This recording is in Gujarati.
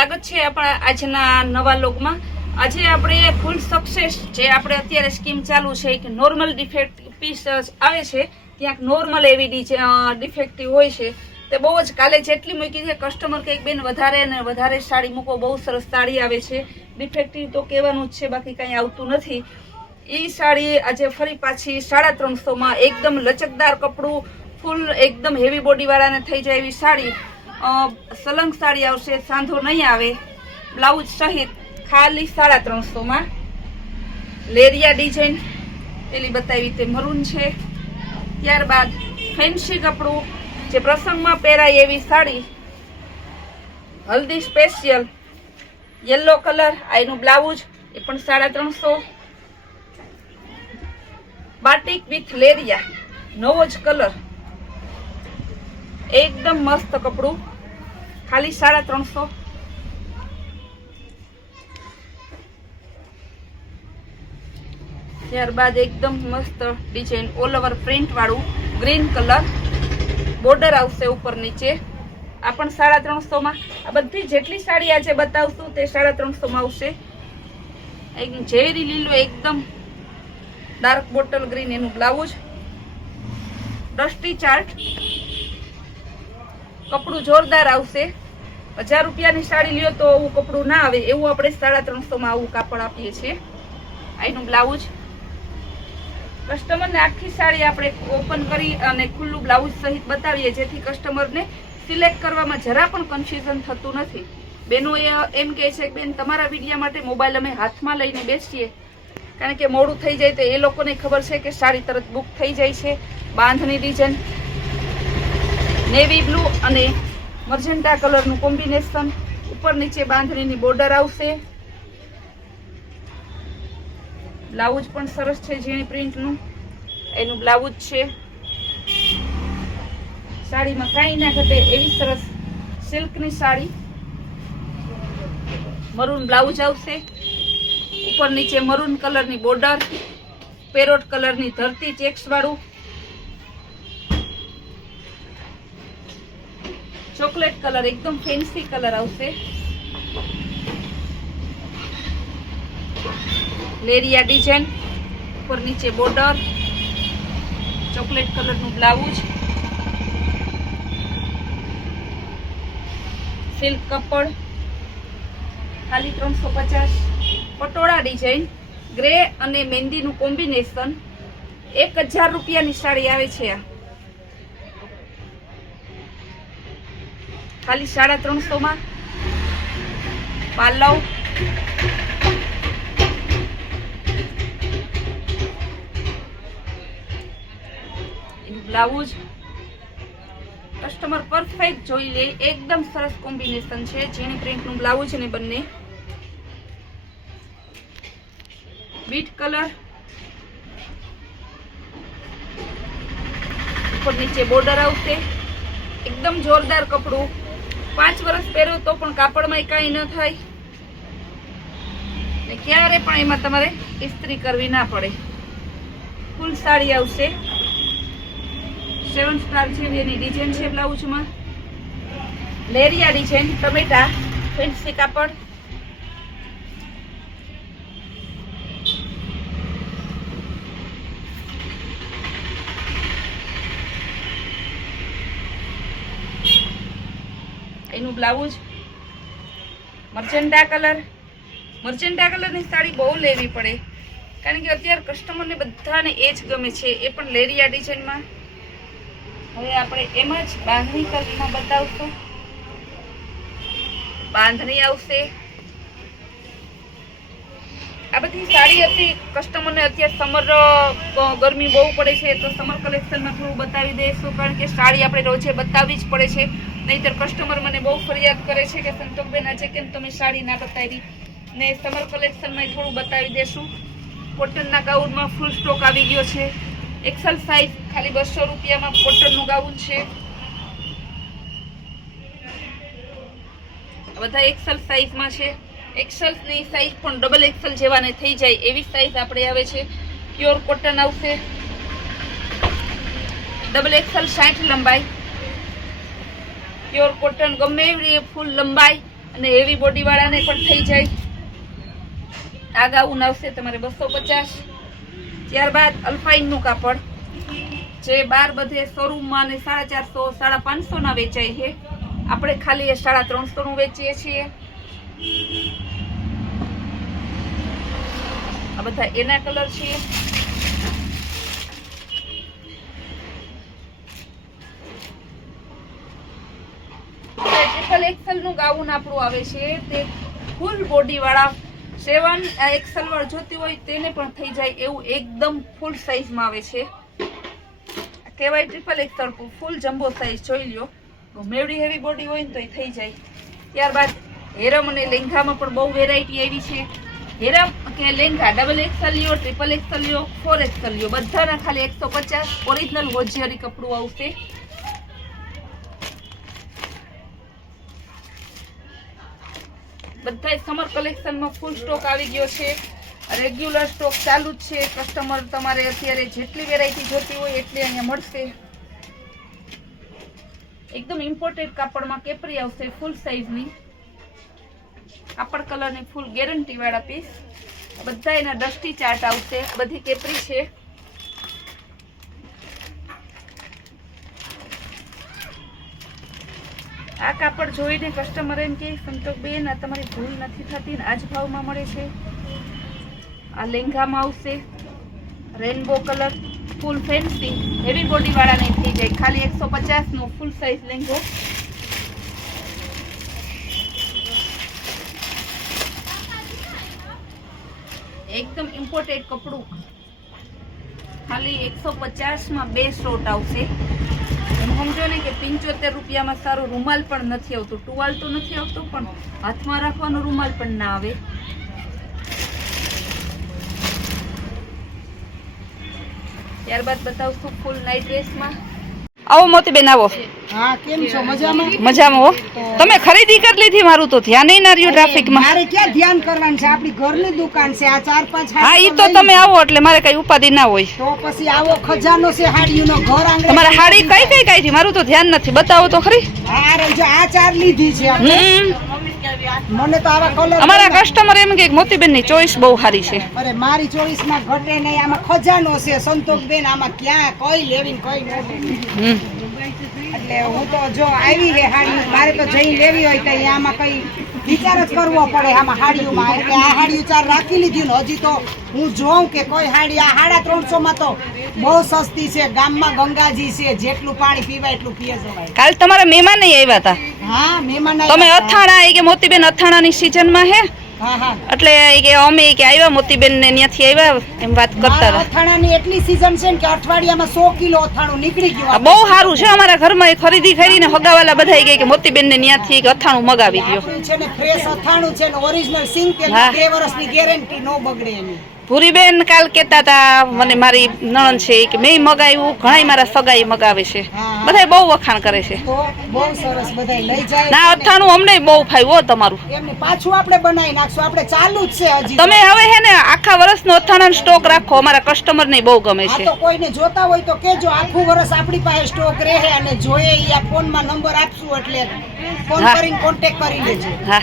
સ્વાગત છે આપણા આજના નવા લોગમાં। આજે આપણે ફૂલ સક્સેસ જે આપણે અત્યારે સ્કીમ ચાલુ છે કે નોર્મલ ડિફેક્ટ પીસ આવે છે, ક્યાંક નોર્મલ એવી ડિફેક્ટિવ હોય છે, તે બહુ જ કાલે જેટલી મૂકી છે કસ્ટમર કંઈક બેન વધારે ને વધારે સાડી મૂકો, બહુ સરસ સાડી આવે છે, ડિફેક્ટિવ તો કહેવાનું જ છે, બાકી કંઈ આવતું નથી। એ સાડી આજે ફરી પાછી 350માં એકદમ લચકદાર કપડું, ફૂલ એકદમ હેવી બોડી વાળાને થઈ જાય એવી સાડી, સલંગ સાડી આવશે, સાંધો નહીં આવે, બ્લાઉઝ સહિત ખાલી 350માં। લેરિયા ડિઝાઇન પેલી બતાવી તે મરૂન છે। ત્યારબાદ ફેન્સી કપડું જે પ્રસંગમાં પહેરાય એવી સાડી, હલ્દી સ્પેશિયલ યલો કલર, આનું બ્લાઉઝ એ પણ 350। બાટિક વિથ લેરિયા, નવો જ કલર, એકદમ મસ્ત કપડું, ખાલી 350। ત્યારબાદ એકદમ મસ્ત ડિઝાઇન ઓલ ઓવર પ્રિન્ટ વાળું ગ્રીન કલર, બોર્ડર આવશે ઉપર નીચે, આ પણ 350માં। આ બધી જેટલી સાડી આજે બતાવશું તે 350માં આવશે। ઝેરી લીલો એકદમ ડાર્ક બોટલ ગ્રીન એનું બ્લાઉઝ, ડસ્ટી ચાર્ટ, કપડું જોરદાર આવશે। 1000 રૂપિયાની સાડી લ્યો તો આવું કપડું ના આવે, એવું આપણે 350માં આવું કાપડ આપીએ છીએ। આનું બ્લાઉઝ, કસ્ટમરને આખી સાડી આપણે ઓપન કરી અને ખુલ્લું બ્લાઉઝ સહિત બતાવીએ, જેથી કસ્ટમરને સિલેક્ટ કરવામાં જરા પણ કન્ફ્યુઝન થતું નથી। બેનો એમ કહે છે કે બેન તમારા વિડીયા માટે મોબાઈલ અમે હાથમાં લઈને બેસીએ, કારણ કે મોડું થઈ જાય તો એ લોકોને ખબર છે કે સાડી તરત બુક થઈ જાય છે। બાંધણી ડિઝાઇન, નેવી બ્લુ અને મર્જન્ટા કલરનું કોમ્બિનેશન, ઉપર નીચે બાંધણીની બોર્ડર આવશે, બ્લાઉઝ પણ સરસ છે ઝીણી પ્રિન્ટનું, એનું બ્લાઉઝ છે। સાડીમાં કાંઈ ના ઘટે એવી સરસ સિલ્કની સાડી, મરૂન બ્લાઉઝ આવશે, ઉપર નીચે મરૂન કલરની બોર્ડર, પેરોટ કલરની ધરતી ચેક્સ વાળું, ચોકલેટ કલર એકદમ ફેન્સી કલર આવશે, લેરિયા ડિઝાઇન, ઉપર નીચે બોર્ડર, ચોકલેટ કલરનું બ્લાઉઝ, સિલ્ક કપડ, ખાલી 350। પટોળા ડિઝાઇન, ગ્રે અને મહેંદીનું કોમ્બિનેશન, 1000 રૂપિયાની સાડી આવે છે આ, ખાલી 350માં। પાલવ, બ્લાઉઝ, કસ્ટમર પરફેક્ટ જોઈ લે, એકદમ સરસ કોમ્બિનેશન છે, ઝીણી પ્રિન્ટનું બ્લાઉઝ ને બંને, બીટ કલર, ઉપર નીચે બોર્ડર આવશે, એકદમ જોરદાર કપડું, 5 વર્ષ પહેરો તો પણ કાપડમાં કાંઈ ન થાય ને ક્યારે પણ એમાં તમારે ઇસ્ત્રી કરવી ના પડે। ફૂલ સાડી આવશે, 7 સ્ટાર જેવી એની ડિઝાઇન છે બ્લાઉઝમાં, લેરિયા ડિઝાઇન, ટમેટા, ફેન્સી કાપડ, એનું બ્લાઉઝ, મર્જન્ટા કલર। મર્જન્ટા કલરની સાડી બહુ લેવી પડે, કારણ કે અત્યારે કસ્ટમરને બધાને એ જ ગમે છે, એ પણ લેરિયા ડિઝાઇનમાં। હવે આપણે એમ જ બાંધણી કલરમાં બતાવશું, બાંધણી આવશે। આ બધી સાડી હતી કસ્ટમરને, અત્યારે સમર ગરમી બહુ પડે છે તો સમર કલેક્શનમાં થોડું બતાવી દઈશું, કારણ કે સાડી આપણે રોજે બતાવવી જ પડે છે, નહીંતર કસ્ટમર મને બહુ ફરિયાદ કરે છે કે સંતોષબેન આજે કેમ તમે સાડી ના બતાવી, ને સમર કલેક્શનમાં થોડું બતાવી દેશું। કોટનના ગાઉનમાં ફૂલ સ્ટોક આવી ગયો છે, એક્સેલ સાઇઝ ખાલી 200 રૂપિયામાં કોટનનું ગાઉન છે, બધા એક્સેલ સાઇઝમાં છે। એક્સેલની સાઇઝ પણ ડબલ એક્સેલ જેવાને થઈ જાય એવી સાઇઝ આપણે આવે છે, પ્યોર કોટન આવશે, ડબલ એક્સેલ 60 લંબાઈ, પ્યોર કોટન ગમે એવી ફૂલ લંબાઈ, અને હેવી બોડી વાળાને પણ થઈ જાય. આ ગાઉન આવશે તમારે 250. ત્યારબાદ અલ્પાઇન નું કાપડ જે બાર બધે શોરૂમમાં ને 450, 550 ના વેચાય છે. આપણે ખાલી 350 નું વેચીએ છીએ. આ બધા એના કલર છે. ટ્રિપલ એક્સેલ નું ગાઉન આપણું આવે છે તે ફૂલ બોડી વાળા 7 એક્સેલ વાળા જોતી હોય તેને પણ થઈ જાય એવું એકદમ ફૂલ સાઈઝમાં આવે છે. કહેવાય ટ્રિપલ એક્સેલ ફૂલ જમ્બો સાઈઝ જોઈ લ્યો. મેવડી હેવી બોડી હોય ને તો એ થઈ જાય. ત્યારબાદ હેરમ અને લેંઘામાં પણ બહુ વેરાયટી આવી છે. હેરમ કે લેંઘા ડબલ એક્સેલ લ્યો, ટ્રિપલ એક્સેલ લ્યો, 4 એક્સેલ લ્યો, બધાના ખાલી 150. ઓરિજિનલ હોજિયારી કપડું આવશે. બધા સમર કલેક્શનમાં ફૂલ સ્ટોક આવી ગયો છે. રેગ્યુલર સ્ટોક ચાલુ જ છે. કસ્ટમર તમારે અત્યારે જેટલી વેરાયટી જોતી હોય એટલી અહીંયા મળશે. એકદમ ઇમ્પોર્ટેડ કાપડમાં કેપરી આવશે ફૂલ સાઈઝની. કાપડ કલરની ફૂલ ગેરંટી વાળા પીસ. બધા એના ડસ્ટી ચાર્ટ આવશે. બધી કેપરી છે. આ કાપડ જોઈને કસ્ટમર એમ કે સંતોષબેન આ તમારી ભૂલ નથી થતી ને આજ ભાવમાં મળે છે. આ લેંઘામાં આવશે રેનબો કલર ફૂલ ફેન્સી હેવી બોડી વાળાને થઈ જાય. ખાલી 150 નો ફૂલ સાઈઝ લેંઘો. એકદમ ઇમ્પોર્ટેડ કપડું. ખાલી 150 માં 2 શોર્ટ આવશે. એમ સમજો ને કે 75 રૂપિયામાં સારો રૂમાલ પણ નથી આવતો. ટુવાલ તો નથી આવતો પણ હાથમાં રાખવાનો રૂમાલ પણ ના આવે. ત્યારબાદ બતાવશું ફૂલ નાઇટ ડ્રેસમાં. આવો મોતીબેન આવો. હા કેમ છો? મજામાં? મજામાં હો. તમે ખરીદી કરી લીધી? મારું તો ધ્યાન ના રહ્યું ટ્રાફિકમાં. મારે ક્યાં ધ્યાન કરવાનું છે? આપણી ઘરની દુકાન છે. આ 4-5 હા ઈ તો તમે આવો એટલે મારે કઈ ઉપાધિ ના હોય. તો પછી આવો ખજાનો છે હાડીનો. ઘર આંગણે તમારે હાડી કઈ કઈ કાઢી? મારું તો ધ્યાન નથી. બતાવો તો ખરી. હા રજો આ 4 લીધી છે આપણે. મને તો આવા કલર અમારા કસ્ટમર એમ કે મોતીબેન ની ચોઈસ બહુ સારી છે. અરે મારી ચોઈસ માં ઘટે નહીં. આમાં ખજાનો છે સંતોષબેન. આમાં ક્યાં કઈ લેવી ને કઈ નથી. એટલે હું તો જો આવી હે હાડી મારે તો જઈ લેવી હોય તો આમાં કઈ વિચાર જ કરવો પડે આમાં હાડીઓમાં. એટલે આ હાડીઓ 4 રાખી લીધી ને હજી તો હું જોઉં કે કોઈ હાડી આ 350 માં તો બહુ સસ્તી છે. ગામમાં ગંગાજી છે. જેટલું પાણી પીવાય એટલું પીએ જવાય. કાલ તમારા મહેમાન આવ્યા હતા. હા મહેમાન તમે અથાણા એ કે મોતીબેન અથાણાની સીઝનમાં હે હા હા એટલે એ કે અમે કે આવ્યા મોતીબેન ને ત્યાંથી આવ્યા એમ વાત કરતા હતા. અથાણાની એટલી સીઝન છે કે અઠવાડિયામાં 100 કિલો અથાણું નીકળી ગયું. બહુ સારું છે. અમારા ઘરમાં એ ખરીદી કરીને હગાવાલા બધા કે મોતીબેન ને ત્યાંથી અથાણું મગાવી ગયો છે ને. ફ્રેશ અથાણું છે ને ઓરિજિનલ સિંગ તેલ 2 વર્ષની ગેરંટી નો બગડે એની. ભૂરીબેન કાલ કેતા હતા મને મારી નણંદ છે કે મેં મગાવ્યું. ઘણા મારા સગાઈ મગાવે છે. બધા બહુ વખાણ કરે છે. તો બહુ સરસ બધાય લઈ જાય. ના અથાણું અમને બહુ ફાવ્યું તમારું. એમને પાછું આપણે બનાવી નાખશું. આપણે ચાલુ જ છે હજી. તમે હવે હે ને આખા વર્ષનો અથાણાનો સ્ટોક રાખો. અમારા કસ્ટમર ને બહુ ગમે આ છે. તો કોઈને જોતા હોય તો કેજો. આખું વર્ષ આપણી પાસે સ્ટોક રહે અને જોઈએ ઈ આ ફોનમાં નંબર આપશું એટલે ફોન કરીને કોન્ટેક્ટ કરી લેજો. હા